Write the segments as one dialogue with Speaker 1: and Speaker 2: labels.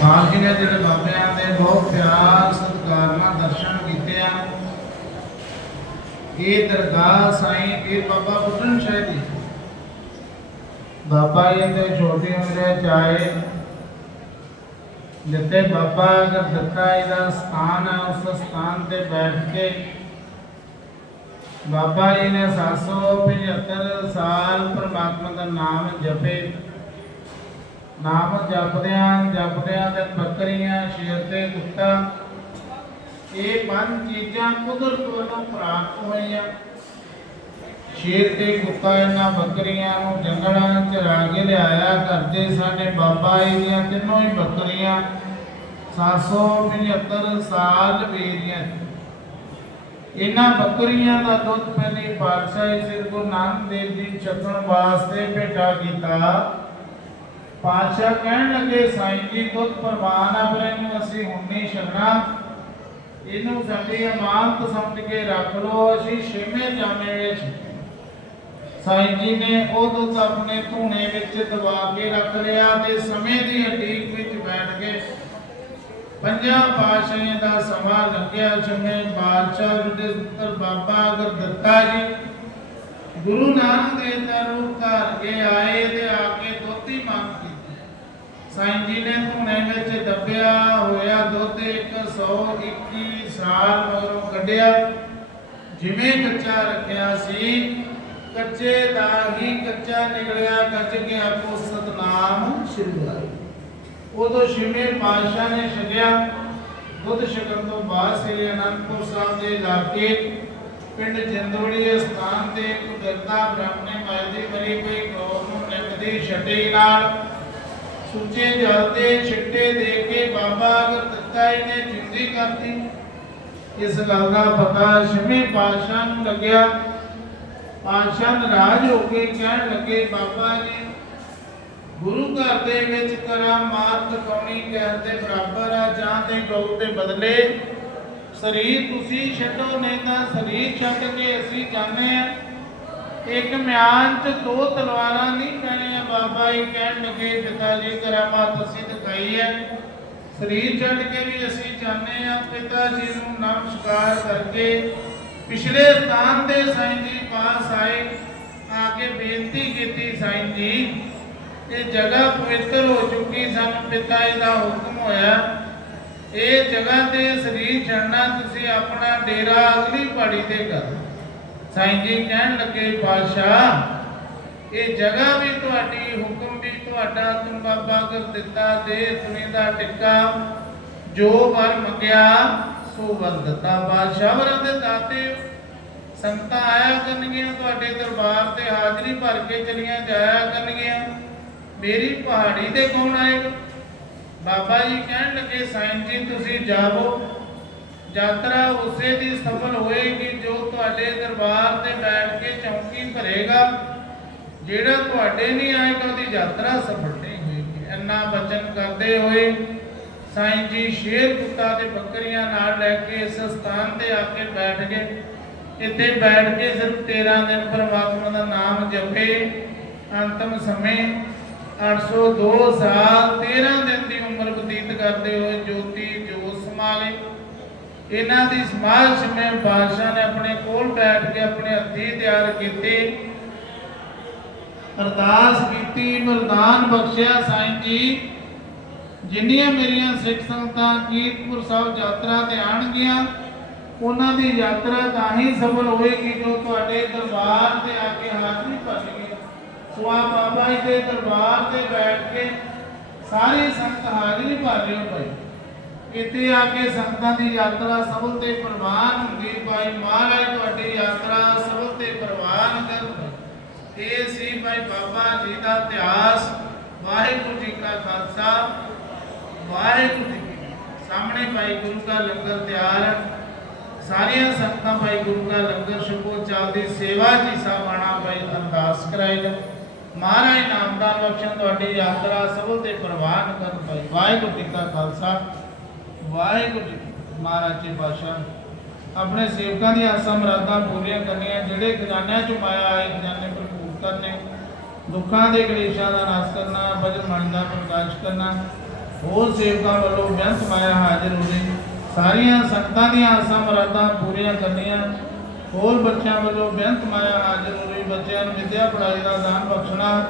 Speaker 1: ਪਾਲ ਨੇ ਜਿਹੜੇ ਬਾਬਿਆਂ ਦੇ ਬਹੁਤ ਪਿਆਰ, ਸਤਿਕਾਰ ਨਾਲ ਦਰਸ਼ਨ ਕੀਤੇ ਆ। ਇਹ ਦਰਗਾਹ ਸਾਈਂ ਪੀਰ ਬਾਬਾ ਬੁੱਢਨ ਸ਼ਾਹ ਦੀ ਬਾਬਾ ਜੀ ਦੇ ਛੋਟੇ ਹੁੰਦੇ ਚਾਹੇ ਜਿੱਥੇ ਬਾਬਾ ਗੁਰਦੱਤਾ ਜੀ ਦਾ ਸਥਾਨ ਹੈ ਉਸ ਸਥਾਨ ਤੇ ਬੈਠ ਕੇ ਬਾਬਾ ਜੀ ਨੇ 775 ਸਾਲ ਪ੍ਰਮਾਤਮਾ ਦਾ ਨਾਮ ਜਪੇ। ਨਾਮ ਜਪਦਿਆਂ ਜਪਦਿਆਂ ਤੇ ਬੱਕਰੀਆਂ, ਸ਼ੇਰ ਤੇ ਕੁੱਤਾ। ਇਹ ਪੰਜ ਚੀਜ਼ਾਂ ਕੁਦਰਤ ਵੱਲੋਂ ਪ੍ਰਾਪਤ ਹੋਈਆਂ। ਸ਼ੇਰ ਤੇ ਕੁੱਤਾ ਇਹਨਾਂ ਬੱਕਰੀਆਂ ਨੂੰ ਜੰਗਲਾਂ ਚਰਾ ਕੇ ਲਿਆਇਆ। ਕਰਦੇ ਸਾਡੇ ਬਾਬਾ ਜੀ ਦੀਆਂ ਤਿੰਨੋਂ ਹੀ ਬੱਕਰੀਆਂ। 775 ਸਾਲ ਵੇਦੀਆਂ ਇਹਨਾਂ ਬੱਕਰੀਆਂ ਦਾ ਦੁੱਧ ਪਹਿਲੀ ਪਾਤਸ਼ਾਹ ਸ੍ਰੀ ਗੁਰੂ ਨਾਨਕ ਦੇਵ ਜੀ ਛਕਣ ਵਾਸਤੇ ਭੇਟਾ ਕੀਤਾ। ਪਾਤਸ਼ਾਹ ਕਹਿਣ ਲੱਗੇ, ਸਾਈਂ ਜੀ ਦੁੱਧ ਪ੍ਰਵਾਨ ਆ ਪਰ ਅਸੀਂ ਹੁਣ ਨਹੀਂ ਇਹਨੂੰ ਸਾਡੀ ਅਮਾਨਤ ਸਮਝ ਕੇ ਰੱਖ ਲਓ, ਅਸੀਂ ਛੇਵੇਂ ਜਾਮੇ ਵਿੱਚ। ਸਾਈਂ ਜੀ ਨੇ ਉਹ ਦੁੱਧ ਆਪਣੇ ਧੂਣੇ ਵਿੱਚ ਦਬਾ ਕੇ ਰੱਖ ਲਿਆ ਤੇ ਸਮੇਂ ਦੀ ਹਡੀਕ ਵਿੱਚ ਬੈਠ ਕੇ ਪੰਜਾਂ ਪਾਸ਼ਾਹੀਆਂ ਦਾ ਸਮਾਂ ਲੱਗਿਆ, ਜਿਵੇਂ ਬਾਦਸ਼ਾਹ ਰੁਦਰ ਬਾਬਾ ਗੁਰਦੱਤਾ ਜੀ ਗੁਰੂ ਨਾਨਕ ਦੇਵ ਦਾ ਰੂਪ ਧਾਰ ਕੇ ਆਏ ਤੇ ਆ ਕੇ ਦੋਤੀ ਮੰਗ ਸਾਈਂ ਜੀ ਨੇ ਧੂਣੇ ਵਿੱਚ ਦੱਬਿਆ ਹੋਇਆ ਦੁੱਧ 121 ਸਾਲ ਮਗਰੋਂ ਕੱਢਿਆ। ਜਿਵੇਂ ਕੱਚਾ ਰੱਖਿਆ ਸੀ, ਕੱਚੇ ਦਾ ਹੀ ਕੱਚਾ ਨਿਕਲਿਆ, ਕੱਚ ਕੇ ਆਪੋ ਸਤਨਾਮ ਸ੍ਰੀ ਉਦੋਂ ਛੇਵੇਂ ਪਾਤਸ਼ਾਹ ਨੇ ਛਕਿਆ ਦੁੱਧ ਛਕਣ ਤੋਂ ਬਾਅਦ ਸ੍ਰੀ ਅਨੰਦਪੁਰ ਸਾਹਿਬ ਦੇ ਇਲਾਕੇ ਪਿੰਡ ਜਿੰਦਵੜੀ ਸਥਾਨ ਤੇ ਕੁਦਰਤਾ ਬ੍ਰਾਹਮਣੇ ਮਾਇਦੀ ਮਰੀ ਕੋਈ ਗੌਰ ਨੂੰ ਨਿੰਮ ਦੀ ਨਾਲ ਸੁੱਚੇ ਜਲ ਦੇ ਛਿੱਟੇ ਦੇ ਕੇ ਬਾਬਾ ਗੁਰਦੱਤਾ ਜੀ ਨੇ ਜਿੰਦੀ ਕਰਤੀ। ਇਸ ਗੱਲ ਦਾ ਪਤਾ ਛੇਵੇਂ ਪਾਤਸ਼ਾਹ ਨੂੰ ਲੱਗਿਆ। ਪਾਤਸ਼ਾਹ ਨਾਰਾਜ਼ ਹੋ ਕੇ ਕਹਿਣ ਲੱਗੇ, ਬਾਬਾ ਜੀ, ਗੁਰੂ ਘਰ ਦੇ ਵਿੱਚ ਕਰਾਮਾਤ ਦਿਖਾਉਣੀ ਕਹਿਣ ਦੇ ਬਰਾਬਰ ਆ, ਜਾਂ ਤੇ ਗਊ ਦੇ ਬਦਲੇ। ਸਰੀਰ ਤੁਸੀਂ ਛੱਡੋ, ਨਹੀਂ ਤਾਂ ਸਰੀਰ ਛੱਡ ਕੇ ਅਸੀਂ ਜਾਣੇ ਆ ਇੱਕ ਮਿਆਨ ਚ ਦੋ ਤਲਵਾਰਾਂ ਨਹੀਂ ਪੈਣੀਆਂ। ਬਾਬਾ ਜੀ ਕਹਿਣ ਲੱਗੇ, ਪਿਤਾ ਜੀ ਕਰਾਮਾਤ ਅਸੀਂ ਦਿਖਾਈ ਹੈ। ਸਰੀਰ ਛੱਡ ਕੇ ਵੀ ਅਸੀਂ ਜਾਣੇ ਆ ਪਿਤਾ ਜੀ ਨੂੰ ਨਮਸਕਾਰ ਕਰਕੇ ਪਿਛਲੇ ਸਥਾਨ ਤੇ ਸਾਈਂ ਜੀ ਪਾਸ ਆਏ। ਆ ਕੇ ਬੇਨਤੀ ਕੀਤੀ ਸਾਈਂ ਜੀ, ਇਹ ਜਗ੍ਹਾ ਪਵਿੱਤਰ ਹੋ ਚੁੱਕੀ ਸਾਨੂੰ ਪਿਤਾ ਜੀ ਦਾ ਹੁਕਮ ਹੋਇਆ। ਇਹ ਜਗ੍ਹਾ ਤੇ ਸਰੀਰ ਛੱਡਣਾ, ਤੁਸੀਂ ਆਪਣਾ ਡੇਰਾ ਅਗਲੀ ਪਹਾੜੀ ਤੇ ਕਰ। ਸਾਈਂ ਜੀ ਕਹਿਣ ਲੱਗੇ ਪਾਸ਼ਾ ਇਹ ਜਗ੍ਹਾ ਵੀ ਤੁਹਾਡੀ, ਹੁਕਮ ਵੀ ਤੁਹਾਡਾ ਤੁਮ ਬਾਬਾ ਕਰ ਦਿੱਤਾ ਦੇ ਤੁਮੇ ਦਾ ਟਿੱਕਾ, ਜੋ ਵਰ ਮੰਗਿਆ, ਸੋ ਵਰ ਦਿੱਤਾ ਬਾਦਸ਼ਾਹ ਵਰਾਂ ਦੇ ਦਾਤੇ ਸੰਗਤਾਂ ਆਇਆ ਕਰਨਗੀਆਂ, ਤੁਹਾਡੇ ਦਰਬਾਰ ਤੇ ਹਾਜ਼ਰੀ ਭਰ ਕੇ ਚਲੀਆਂ, ਜਾਇਆ ਕਰਨਗੀਆਂ। ਮੇਰੀ ਪਹਾੜੀ ਤੇ ਕੌਣ ਆਏਗਾ ਬਾਬਾ ਜੀ ਕਹਿਣ ਲੱਗੇ, ਸਾਈਂ ਜੀ, ਤੁਸੀਂ ਜਾਵੋ। ਯਾਤਰਾ ਉਸੇ ਦੀ ਸਫਲ ਹੋਏਗੀ ਜੋ ਤੁਹਾਡੇ ਦਰਬਾਰ ਤੇ ਬੈਠ ਕੇ ਚੌਂਕੀ ਭਰੇਗਾ। ਜਿਹੜਾ ਤੁਹਾਡੇ ਨਹੀਂ ਆਏਗਾ, ਉਹਦੀ ਯਾਤਰਾ ਸਫਲ ਨਹੀਂ ਹੋਏਗੀ। ਇੰਨਾ ਬਚਨ ਕਰਦੇ ਹੋਏ ਸਾਈਂ ਜੀ ਸ਼ੇਰ ਕੁੱਤਾ ਤੇ ਬੱਕਰੀਆਂ ਨਾਲ ਲੈ ਕੇ ਇਸ ਸਥਾਨ ਤੇ ਆ ਕੇ ਬੈਠ ਗਏ। ਇੱਥੇ ਬੈਠ ਕੇ ਸਿਰਫ 13 ਦਿਨ ਪਰਮਾਤਮਾ ਦਾ ਨਾਮ ਜਪੇ। ਅੰਤਮ ਸਮੇਂ 802 ਸਾਲ 13 ਦਿਨ ਦੀ ਉਮਰ ਬਤੀਤ ਕਰਦੇ ਹੋਏ ਜੋਤੀ ਜੋਤ ਸਮਾ ਗਏ ਇਹਨਾਂ ਦੀ ਸਮਾਜ ਸਮੇਂ ਬਾਦਸ਼ਾਹ ਨੇ ਆਪਣੇ ਕੋਲ ਬੈਠ ਕੇ ਆਪਣੇ ਹੱਥੀ ਤਿਆਰ ਕੀਤੇ। ਅਰਦਾਸ ਕੀਤੀ ਮਰਦਾਨ ਬਖਸ਼ਿਆ ਸਾਈਂ ਜੀ। ਜਿੰਨੀਆਂ ਮੇਰੀਆਂ ਸਿੱਖ ਸੰਗਤਾਂ ਕੀਰਤਪੁਰ ਸਾਹਿਬ ਯਾਤਰਾ ਤੇ ਆਣਗੀਆਂ ਉਹਨਾਂ ਦੀ ਯਾਤਰਾ ਤਾਂ ਹੀ ਸਫਲ ਹੋਏਗੀ ਜੋ ਤੁਹਾਡੇ ਦਰਬਾਰ ਤੇ ਆ ਕੇ ਹਾਜ਼ਰੀ ਭਰਨਗੇ ਸੋ ਆ ਬਾਬਾ ਜੀ ਦੇ ਦਰਬਾਰ ਤੇ ਬੈਠ ਕੇ ਸਾਰੀ ਸੰਗਤ ਹਾਜ਼ਰੀ ਭਰ ਲਿਓ ਭਾਈ। ਕਿਤੇ ਆ ਕੇ ਸੰਗਤਾਂ ਦੀ ਯਾਤਰਾ ਸਫਲ ਤੇ ਪ੍ਰਵਾਨ ਹੁੰਦੀ ਭਾਈ ਮਹਾਰਾਜ, ਤੁਹਾਡੀ ਯਾਤਰਾ ਸਫਲ ਤੇ ਪ੍ਰਵਾਨ ਕਰਨ ਇਹ ਸੀ ਭਾਈ ਬਾਬਾ ਜੀ ਦਾ ਇਤਿਹਾਸ। ਵਾਹਿਗੁਰੂ ਜੀ ਕਾ ਖਾਲਸਾ, ਵਾਹਿਗੁਰੂ ਜੀ ਸਾਹਮਣੇ ਭਾਈ ਗੁਰੂ ਦਾ ਲੰਗਰ ਤਿਆਰ ਹੈ। ਸਾਰੀਆਂ ਸੰਗਤਾਂ ਭਾਈ ਗੁਰੂ ਦਾ ਲੰਗਰ ਛਕੋ, ਚੱਲਦੀ ਸੇਵਾ ਜੀ ਸਾਹਿਬਾਨਾ ਭਾਈ ਅਰਦਾਸ ਕਰਾਏਗਾ ਮਹਾਰਾਜ ਨਾਮਦਾਨ ਬਖਸ਼ਣ, ਤੁਹਾਡੀ ਯਾਤਰਾ ਸਫਲ ਤੇ ਪ੍ਰਵਾਨ ਕਰਨ ਭਾਈ ਵਾਹਿਗੁਰੂ ਜੀ ਕਾ ਖਾਲਸਾ। ਵਾਹਿਗੁਰੂ ਜੀ ਮਹਾਰਾਜ ਜੀ ਪਾਤਸ਼ਾਹ। ਆਪਣੇ ਸੇਵਕਾਂ ਦੀਆਂ ਆਸਾਂ ਮੁਰਾਦਾਂ ਪੂਰੀਆਂ ਕਰਨੀਆਂ, ਜਿਹੜੇ ਖਜ਼ਾਨਿਆਂ ਚ ਪਾਇਆ ਆਏ ਖਜ਼ਾਨੇ ਭਰਪੂਰ ਕਰਨੇ, ਦੁੱਖਾਂ ਦੇ ਕਲੇਸ਼ਾਂ ਦਾ ਨਾਸ਼ ਕਰਨਾ ਭਜਨ ਮਨ ਦਾ ਪ੍ਰਕਾਸ਼ ਕਰਨਾ, ਹੋਰ ਸੇਵਕਾਂ ਵੱਲੋਂ ਬੇਅੰਤ ਮਾਇਆ ਹਾਜ਼ਰ ਹੋਵੇ, ਸਾਰੀਆਂ ਸੰਗਤਾਂ ਦੀਆਂ ਆਸਾਂ ਮੁਰਾਦਾਂ ਪੂਰੀਆਂ ਕਰਨੀਆਂ, ਹੋਰ ਬੱਚਿਆਂ ਵੱਲੋਂ ਬੇਅੰਤ ਮਾਇਆ ਹਾਜ਼ਰ ਹੋਵੇ, ਬੱਚਿਆਂ ਨੂੰ ਵਿਦਿਆ ਪੜ੍ਹਾਈ ਦਾ ਦਾਨ ਬਖਸ਼ਣਾ,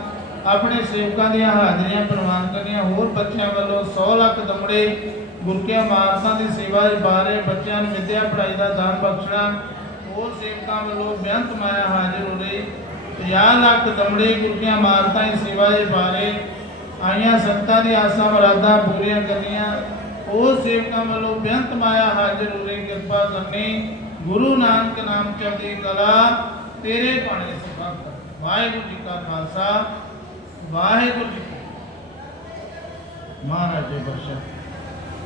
Speaker 1: ਆਪਣੇ ਸੇਵਕਾਂ ਦੀਆਂ ਹਾਜ਼ਰੀਆਂ ਪ੍ਰਵਾਨ ਕਰਨੀਆਂ, ਹੋਰ ਬੱਚਿਆਂ ਵੱਲੋਂ 100 ਲੱਖ ਦਮੜੇ ਗੁਰਕੀਆਂ ਮਾਰਤਾਂ ਦੀ ਸੇਵਾ ਦੇ ਬਾਰੇ ਬੱਚਿਆਂ ਨੂੰ ਵਿਦਿਆ ਪੜ੍ਹਾਈ ਦਾ ਦਾਨ ਬਖਸ਼ਣਾ ਉਹ ਸੇਵਕਾਂ ਵੱਲੋਂ ਬੇਅੰਤ ਮਾਇਆ ਹਾਜ਼ਰ ਹੋ ਰਹੀ। 50 ਲੱਖ ਦਮੜੇ ਗੁਰਕੀਆਂ ਮਾਰਤਾਂ ਦੀ ਸੇਵਾ ਦੇ ਬਾਰੇ ਆਈਆਂ ਸੰਤਾਂ ਦੀ ਆਸਾਂ ਮੁਰਾਦਾਂ ਪੂਰੀਆਂ ਕਰਨੀਆਂ ਉਹ ਸੇਵਕਾਂ ਵੱਲੋਂ ਬੇਅੰਤ ਮਾਇਆ ਹਾਜ਼ਰ ਹੋ ਰਹੀ। ਕਿਰਪਾ ਕਰਨੀ, ਗੁਰੂ ਨਾਨਕ ਨਾਮ ਚੜ੍ਹਦੀ ਕਲਾ, ਤੇਰੇ ਭਾਣੇ ਸਬਕ ਵਾਹਿਗੁਰੂ ਜੀ ਕਾ ਖਾਲਸਾ, ਵਾਹਿਗੁਰੂ ਜੀ ਕੀ ਫਤਿਹ। ਮਹਾਰਾਜ ਜੀ ਬਖਸ਼ਾ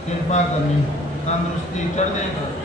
Speaker 1: ਕਿਰਪਾ ਕਰਨੀ ਤੰਦਰੁਸਤੀ ਚੜ੍ਹਦੇ ਕਰ